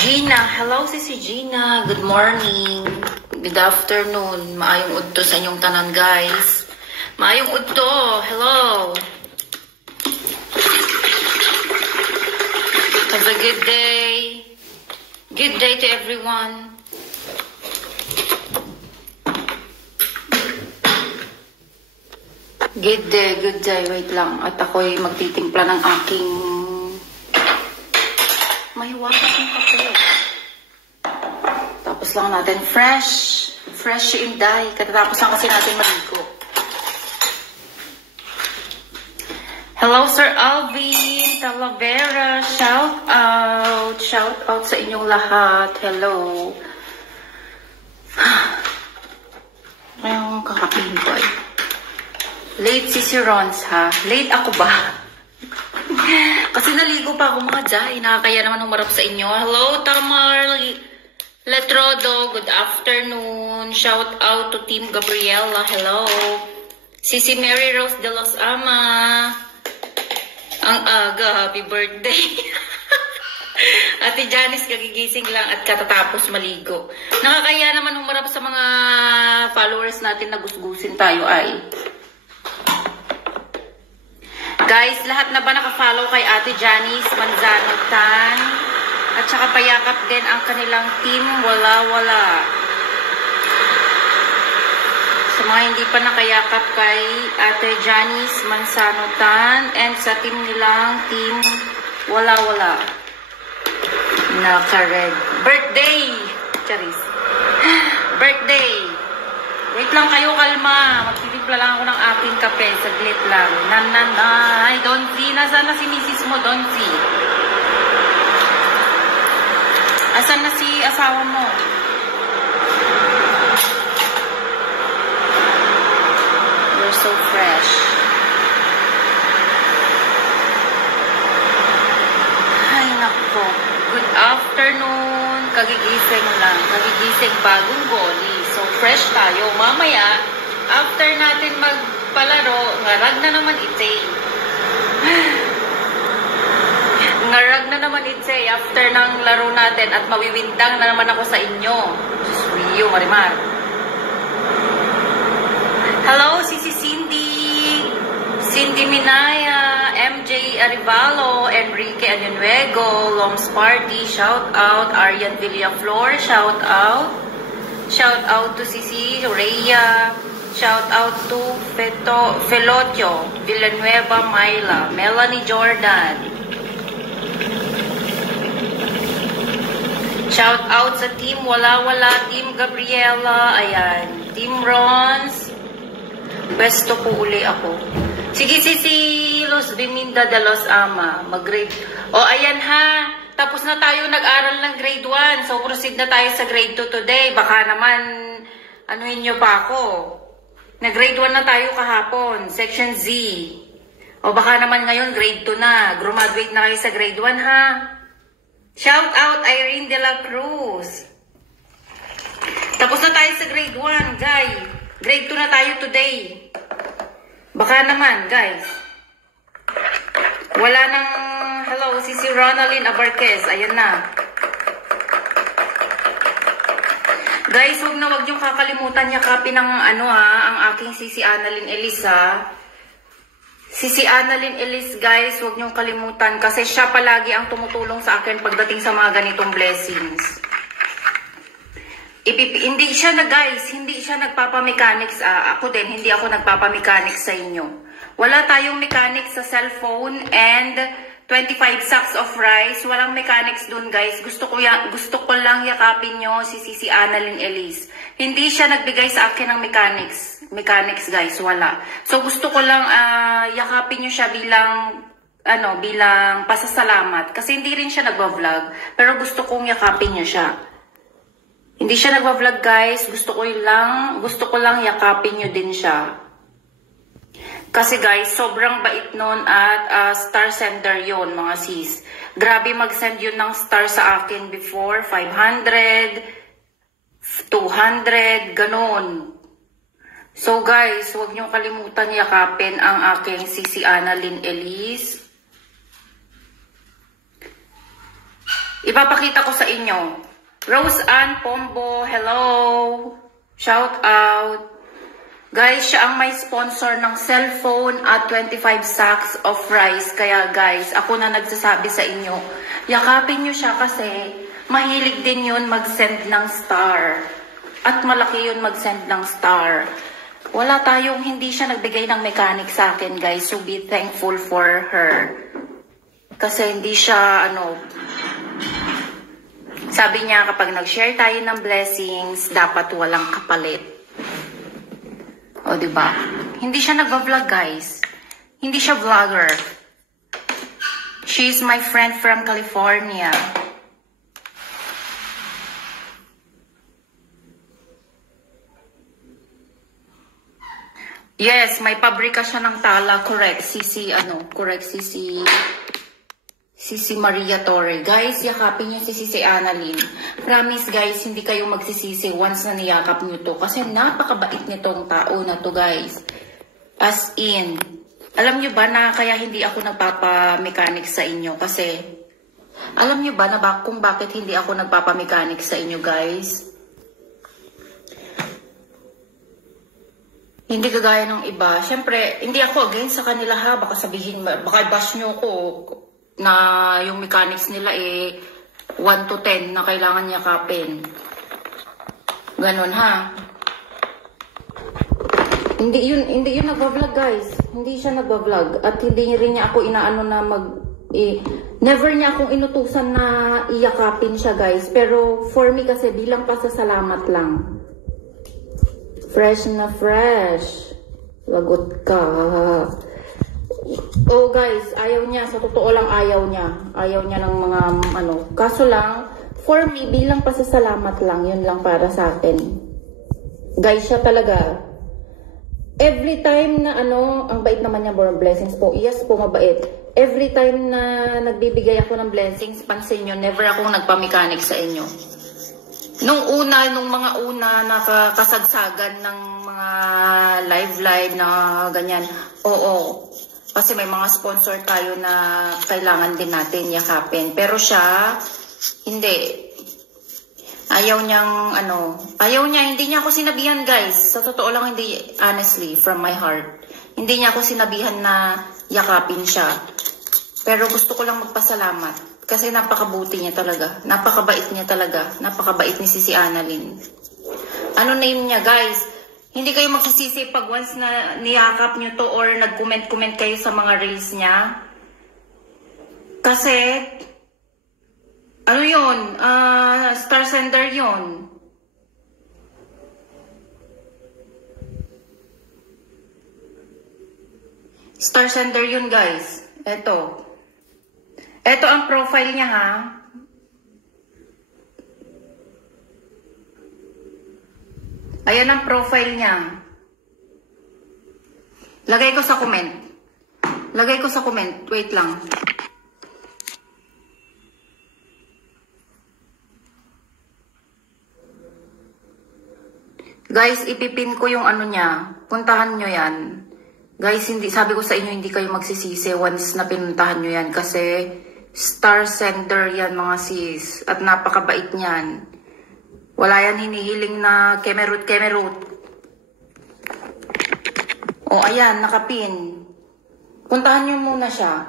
Gina, hello si Gina. Good morning. Good afternoon. Maayong udto sa inyong tanan, guys. Maayong udto. Hello. Have a good day. Good day to everyone. Good day, good day. Wait lang. At ako'y magtitimpla ng aking mahiwaga ng kape. Tapos lang natin fresh inday. Katatapos lang kasi natin maligo. Hello, Sir Alvin Talavera. Shout out sa inyong lahat. Hello. Ayong kakapin ko eh. Late si Rons, ha? Late ako ba? Kasi naligo pa ako mga jay. Nakakaya naman humarap sa inyo. Hello, Tamar Letrodo. Good afternoon. Shout out to Team Gabriela. Hello. Sisi Mary Rose de los Ama. Ang aga. Happy birthday. Ate Janice, kagigising lang at katatapos maligo. Nakakaya naman humarap sa mga followers natin na gusgusin tayo ay. Guys, lahat na ba nakafollow kay Ate Janice Manzano Tan? At saka payakap din ang kanilang team Wala. Sa mga hindi pa nakayakap kay Ate Janice Manzano Tan and sa team nilang team Wala. Naka-red. Birthday! Charis. Birthday! Wait lang kayo, kalma. Magtitimpla lang ako ng aking kape. Saglit lang. Nananay. Donzi. Nasaan na si misis mo, Donzi? Asan na si asawa mo? You're so fresh. Ay, nako. Good afternoon. Kagigising lang. Kagigising bagong goli. So, fresh tayo. Mamaya, after natin magpalaro, ngarag na naman ite. Ngarag na naman ite after ng laro natin at mawiwindang na naman ako sa inyo. Diyos mio, Marimar. Hello, Sisi Cindy Minaya, MJ Arivalo, Enrique Anunuego, Loms Party, shout out. Arian Villaflor, shout out. Shout out to Sisi Rhea. Shout out to Felotio Villanueva Myla. Melanie Jordan. Shout out sa team Wala, Team Gabriela. Ayan. Team Rons. Besto po uli ako. Sige, Sisi Los Biminda de los Ama. Mag-grade. O, ayan ha. Tapos na tayo nag-aral ng grade 1. So, proceed na tayo sa grade 2 today. Baka naman, anuhin nyo pa ako. Nag-grade 1 na tayo kahapon. Section Z. O baka naman ngayon, grade 2 na. Graduate na kayo sa grade 1, ha? Shout out, Irene de la Cruz. Tapos na tayo sa grade 1, guys. Grade 2 na tayo today. Baka naman, guys. Wala nang... Hello, si Ronaldin Abarquez. Ayan na. Guys, huwag niyong kakalimutan yakapin ng ang aking Sisi Annalyn Elisa. Sisi Annalyn Elise, guys, huwag niyong kalimutan kasi siya palagi ang tumutulong sa akin pagdating sa mga ganitong blessings. Hindi siya nagpapamechanics. Ako din, hindi ako nagpapamechanics sa inyo. Wala tayong mechanics sa cellphone and 25 sacks of rice. Walang mechanics dun, guys. Gusto ko lang yakapin nyo si Sisi Annalyn Elise. Hindi siya nagbigay sa akin ng mechanics. Mechanics, guys. Wala. So, gusto ko lang yakapin nyo siya bilang pasasalamat. Kasi hindi rin siya nagwa-vlog. Pero gusto kong yakapin nyo siya. Hindi siya nagwa-vlog, guys. Gusto ko lang yakapin nyo din siya. Kasi guys, sobrang bait nun at star sender yon mga sis. Grabe mag-send yun ng star sa akin before. 500, 200, ganon. So guys, huwag niyong kalimutan yakapin ang aking Sisi Annalyn Elise. Ipapakita ko sa inyo. Rose Ann Pombo, hello. Shout out. Guys, siya ang may sponsor ng cellphone at 25 sacks of rice. Kaya guys, ako na nagsasabi sa inyo, yakapin nyo siya kasi mahilig din yun mag-send ng star. At malaki yun mag-send ng star. Wala tayong, hindi siya nagbigay ng mechanic sa akin guys. So be thankful for her. Kasi hindi siya, sabi niya kapag nag-share tayo ng blessings, dapat walang kapalit. O, diba? Hindi siya nagva-vlog, guys. Hindi siya vlogger. She's my friend from California. Yes, may pabrika siya ng tala. Correct. Correct. Sisi Maria Torre. Guys, yakapin niyo si Sisi Annalyn. Promise guys, hindi kayo magsisisi once na niyakap niyo to. Kasi napakabait nitong tao na to guys. As in, alam niyo ba na kaya hindi ako nagpapamechanic sa inyo? Kasi, alam niyo ba na kung bakit hindi ako nagpapamechanic sa inyo guys? Hindi kagaya ng iba. Siyempre, hindi ako against sa kanila ha. Baka sabihin, baka bash nyo ko na yung mechanics nila 1 to 10 na kailangan yakapin. Ganon ha. Hindi yun nagbablog guys. Hindi siya nagbablog. At hindi rin niya ako inaano na never niya akong inutusan na iyakapin siya guys. Pero for me kasi bilang pasasalamat lang. Fresh na fresh. Lagot ka. Oh guys, ayaw niya. Sa totoo lang ayaw niya. Ayaw niya ng mga Kaso lang, for me, bilang pasasalamat lang. Yun lang para sa akin. Guys, siya talaga. Every time na ang bait naman niya, more blessings po. Yes po, mabait. Every time na nagbibigay ako ng blessings, pansin nyo, never akong nagpamechanic sa inyo. Nung mga una nakakasagsagan ng mga live na ganyan. Oo. Kasi may mga sponsor tayo na kailangan din natin yakapin. Pero siya, hindi. Ayaw niya, hindi niya ako sinabihan guys. Sa totoo lang, hindi, honestly, from my heart. Hindi niya ako sinabihan na yakapin siya. Pero gusto ko lang magpasalamat. Kasi napakabuti niya talaga. Napakabait niya talaga. Napakabait ni Sisi Annalyn. Ano name niya guys? Hindi kayo magsisisi pag once na niyakap niyo to or nag-comment kayo sa mga reels niya. Kasi, yun? Star sender yun. Star sender yun guys. Ito ang profile niya ha. Ayan ang profile niya. Lagay ko sa comment. Wait lang. Guys, ipipin ko yung niya. Puntahan nyo yan. Guys, sabi ko sa inyo, hindi kayo magsisisi once na pinuntahan nyo yan. Kasi star sender yan mga sis. At napakabait niyan. Wala yan hinihiling na kemerut. O ayan, nakapin. Puntahan nyo muna siya.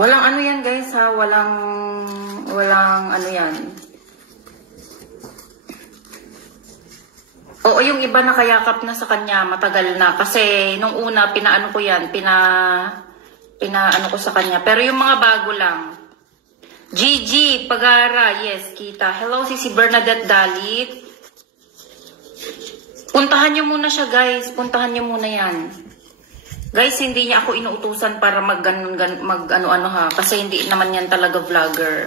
Walang yan guys ha. Walang yan. Oo, yung iba nakayakap na sa kanya, matagal na. Kasi nung una, pinaano ko yan, pinaano ko sa kanya. Pero yung mga bago lang. Gigi Pagara, yes, kita. Hello, si Bernadette Dalit. Puntahan nyo muna siya, guys. Puntahan nyo muna yan. Guys, hindi niya ako inuutusan para mag-ano ha. Kasi hindi naman yan talaga vlogger.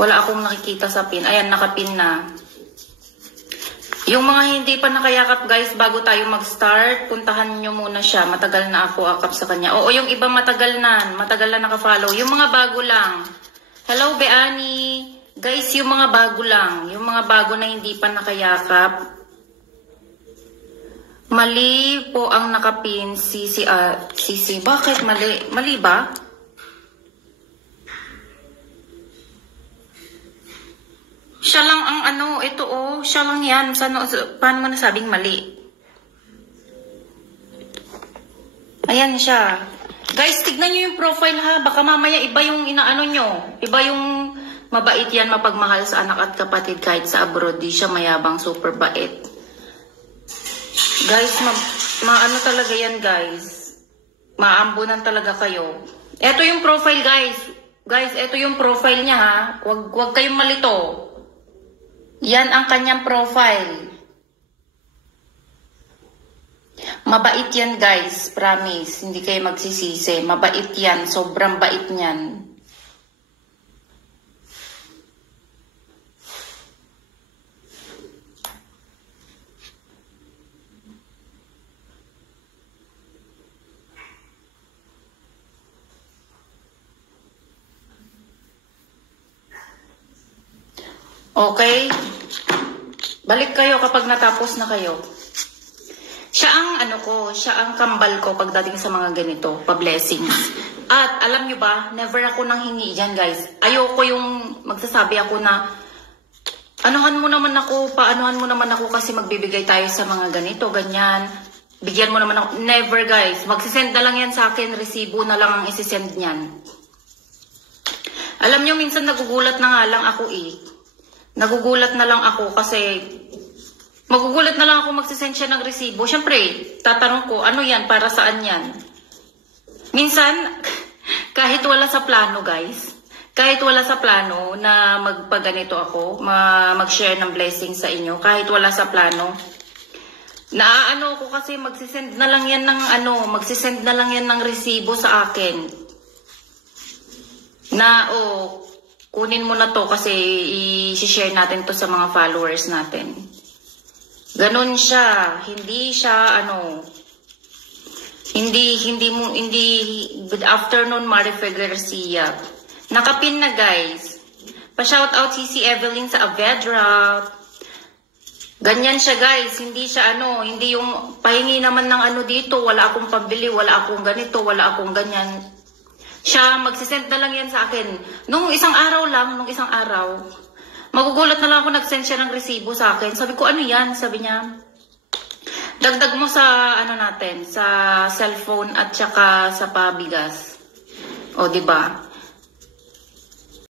Wala akong nakikita sa pin. Ayan, nakapin na. Yung mga hindi pa nakayakap guys, bago tayo mag-start, puntahan nyo muna siya. Matagal na ako akap sa kanya. Oo, yung iba matagal na nakafollow. Yung mga bago lang. Hello, Beani. Guys, yung mga bago lang. Yung mga bago na hindi pa nakayakap. Mali po ang nakapin, Sisi. Bakit mali? Mali ba? siya lang ang ano, ito oh, siya lang yan. Paano mo nasabing mali? Ayan siya. Guys, tignan nyo yung profile ha. Baka mamaya iba yung inaano nyo. Iba yung mabait yan, mapagmahal sa anak at kapatid kahit sa abroad. Di siya mayabang, super bait. Guys, maano talaga yan guys. Maambunan talaga kayo. Ito yung profile guys. Guys, ito yung profile niya ha. Wag kayong malito. Yan ang kanyang profile. Mabait yan guys, promise. Hindi kayo magsisisi. Mabait yan, sobrang bait niyan. Okay? Balik kayo kapag natapos na kayo. Siya ang ano ko, siya ang kambal ko pagdating sa mga ganito, pa-blessings. At alam nyo ba, never ako nang hingi yan guys. Ayoko yung magsasabi ako na anuhan mo naman ako, paanuhan mo naman ako kasi magbibigay tayo sa mga ganito, ganyan. Bigyan mo naman ako. Never guys. Magsisend na lang yan sa akin, resibo na lang ang isisend niyan. Alam nyo, minsan nagugulat na nga lang ako eh. Nagugulat na lang ako kasi magugulat na lang ako magsisend siya ng resibo. Siyempre, tatanong ko, ano yan? Para saan yan? Minsan, kahit wala sa plano guys, kahit wala sa plano na magpaganito ako, mag-share ng blessing sa inyo, kahit wala sa plano, naaano ko kasi magsisend na lang yan ng magsisend na lang yan ng resibo sa akin. Na, kunin mo na to kasi i-share natin to sa mga followers natin. Ganon siya. Hindi siya, hindi, good afternoon, Marife Garcia. Nakapin na, guys. Pa-shoutout si Evelyn sa Avedra. Ganyan siya, guys. Hindi siya, hindi yung pahingi naman ng dito. Wala akong pambili, wala akong ganito, wala akong ganyan. Siya, magsisend na lang yan sa akin. Nung isang araw, magugulat na lang ako, nag-send siya ng resibo sa akin. Sabi ko, ano yan? Sabi niya, dagdag mo sa, natin, sa cellphone at saka sa pabigas. O, diba?